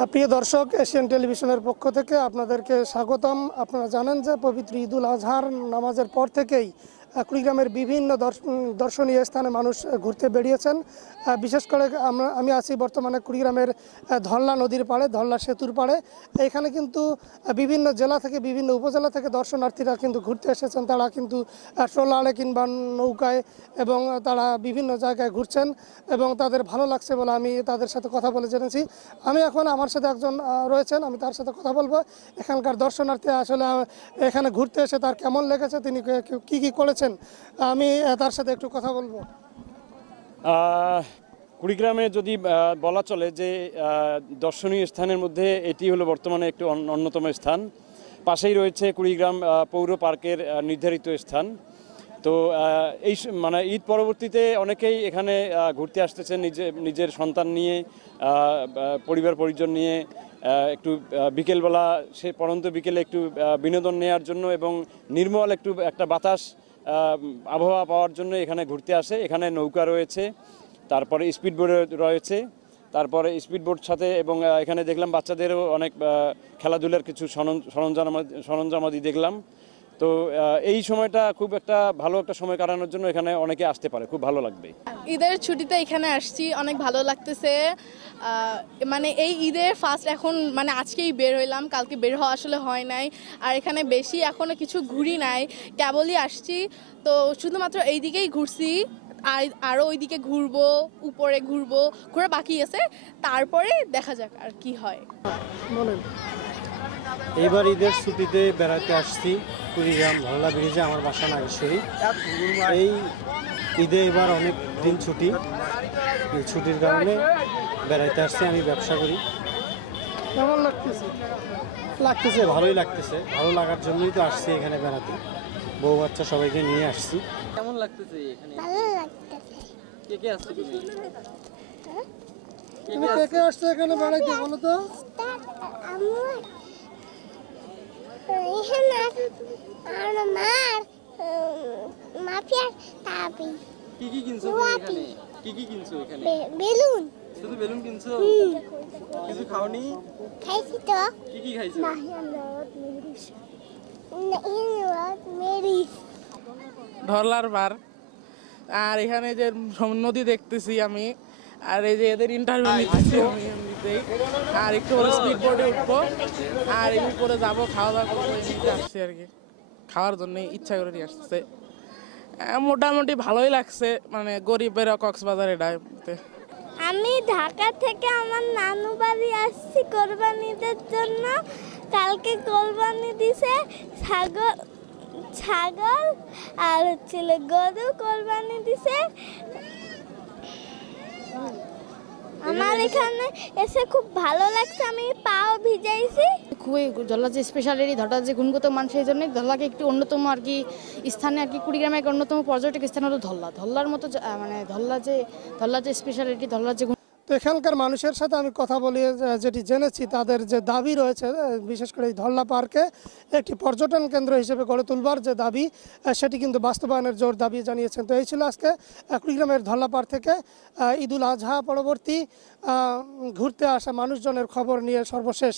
প্রিয় দর্শক, এশিয়ান টেলিভিশনের পক্ষ থেকে আপনাদেরকে স্বাগতম। আপনারা জানেন যে পবিত্র ঈদুল আজহার নামাজের পর থেকেই কুড়িগ্রামের বিভিন্ন দর্শনীয় স্থানে মানুষ ঘুরতে বেরিয়েছেন। বিশেষ করে আমি আছি বর্তমানে কুড়িগ্রামের ধল্লা নদীর পাড়ে, ধল্লা সেতুর পাড়ে। এখানে কিন্তু বিভিন্ন জেলা থেকে, বিভিন্ন উপজেলা থেকে দর্শনার্থীরা কিন্তু ঘুরতে এসেছেন। তারা কিন্তু ট্রলারে কিংবা নৌকায় এবং তারা বিভিন্ন জায়গায় ঘুরছেন এবং তাদের ভালো লাগছে বলে আমি তাদের সাথে কথা বলে জেনেছি। আমি এখন আমার সাথে একজন রয়েছেন, আমি তার সাথে কথা বলবো। এখানকার দর্শনার্থী আসলে এখানে ঘুরতে এসে তার কেমন লেগেছে, তিনি কি কি করেছেন, আমি তার সাথে একটু কথা বলবো। কুড়িগ্রামে যদি বলা চলে যে দর্শনীয় স্থানের মধ্যে এটি হলো বর্তমানে একটি অন্যতম স্থান। পাশেই রয়েছে কুড়িগ্রাম পৌর পার্কের নির্ধারিত স্থান। তো এই মানে ঈদ পরবর্তীতে অনেকেই এখানে ঘুরতে আসতেছেন নিজের সন্তান নিয়ে, পরিবার পরিজন নিয়ে একটু বিকেলবেলা, সে পড়ন্ত বিকেলে একটু বিনোদন নেওয়ার জন্য এবং নির্মল একটা বাতাস আবহাওয়া পাওয়ার জন্য এখানে ঘুরতে আসে। এখানে নৌকা রয়েছে, তারপরে স্পিডবোট রয়েছে, তারপরে স্পিডবোট সাথে এবং এখানে দেখলাম বাচ্চাদেরও অনেক খেলাধুলার কিছু সরঞ্জামাদি দেখলাম। তো এই সময়টা খুব একটা ভালো একটা সময় কাটানোর জন্য এখানে অনেকে আসতে পারে, খুব ভালো লাগবে। ঈদের ছুটিতে এখানে আসছি, অনেক ভালো লাগতেছে। মানে এই ঈদের ফার্স্ট এখন মানে আজকেই বের হইলাম, কালকে বের হওয়া আসলে হয় নাই। আর এখানে বেশি এখনও কিছু ঘুরি নাই, কেবলই আসছি। তো শুধুমাত্র এই দিকেই ঘুরছি, আরও ওইদিকে ঘুরবো, উপরে ঘুরবো, ঘোরা বাকি আছে। তারপরে দেখা যাক আর কি হয়। এইবার ঈদের ছুটিতে বেড়াতে আসছি কুড়িগ্রাম ধল্লা ব্রিজে, আমার বাসা নাগেশ্বরী। এই ঈদে এবার অনেক দিন ছুটি, এই ছুটির কারণে বেড়াতে আসছি। আমি ব্যবসা করি। কেমন লাগতেছে? ভালোই লাগতেছে। ভালো লাগার জন্যই তো আসছি এখানে বেড়াতে, বউ বাচ্চা সবাইকে নিয়ে আসছি। কেমন লাগতেছে এখানে? ভালো লাগতেছে। কে কে আসছে তুমি? তুমি কে কে আসছো এখানে বেড়াইতে বলো তো? কি কি কিনছো এখানে? কি কি কিনছো এখানে? বেলুন। শুধু বেলুন কিনছো? কিছু খাওনি? খাইছি তো। কি কি খাইছো? ধরলার বার। আর এখানে যে নদী দেখতেছি আমি, আর এই যে এদের ইন্টারভিউ নিতেছি আমি এমনিতেই। আর একটু পরে স্পিড বোর্ডে উঠবো, আর এই উপরে যাবো, খাওয়া দাওয়া করবো। নিতে আসছি আর কি, খাওয়ার জন্য ইচ্ছা করে নিয়ে আসছে। মোটামুটি ভালোই লাগছে, মানে গরিবের কক্সবাজার এটাতে। আমি ঢাকা থেকে আমার নানু বাড়ি আসছি কোরবানিদের জন্য। কালকে কোরবানি দিছে ছাগল আর হচ্ছিল গরু কোরবানি দিছে। আমার এখানে এসে খুব ভালো লাগছে, আমি পাও ভিজাইছি। খুবই ধল্লা যে স্পেশালিটি, ধল্লা যে গুণগত মান, সেই জন্যই ধল্লাকে একটি অন্যতম আর কি স্থানে আর কি কুড়িগ্রামের এক অন্যতম পর্যটক স্থান হলো ধল্লা। ধল্লার মতো মানে ধল্লা যে স্পেশালিটি, ধল্লার যে তো এখানকার মানুষের সাথে আমি কথা বলি, যেটি জেনেছি তাদের যে দাবি রয়েছে, বিশেষ করে এই ধল্লা পার্কে একটি পর্যটন কেন্দ্র হিসেবে গড়ে তুলবার যে দাবি, সেটি কিন্তু বাস্তবায়নের জোর দাবি জানিয়েছেন। তো এই ছিল আজকে কুড়িগ্রামের ধল্লা পার্ক থেকে ঈদুল আজহা পরবর্তী ঘুরতে আসা মানুষজনের খবর নিয়ে সর্বশেষ।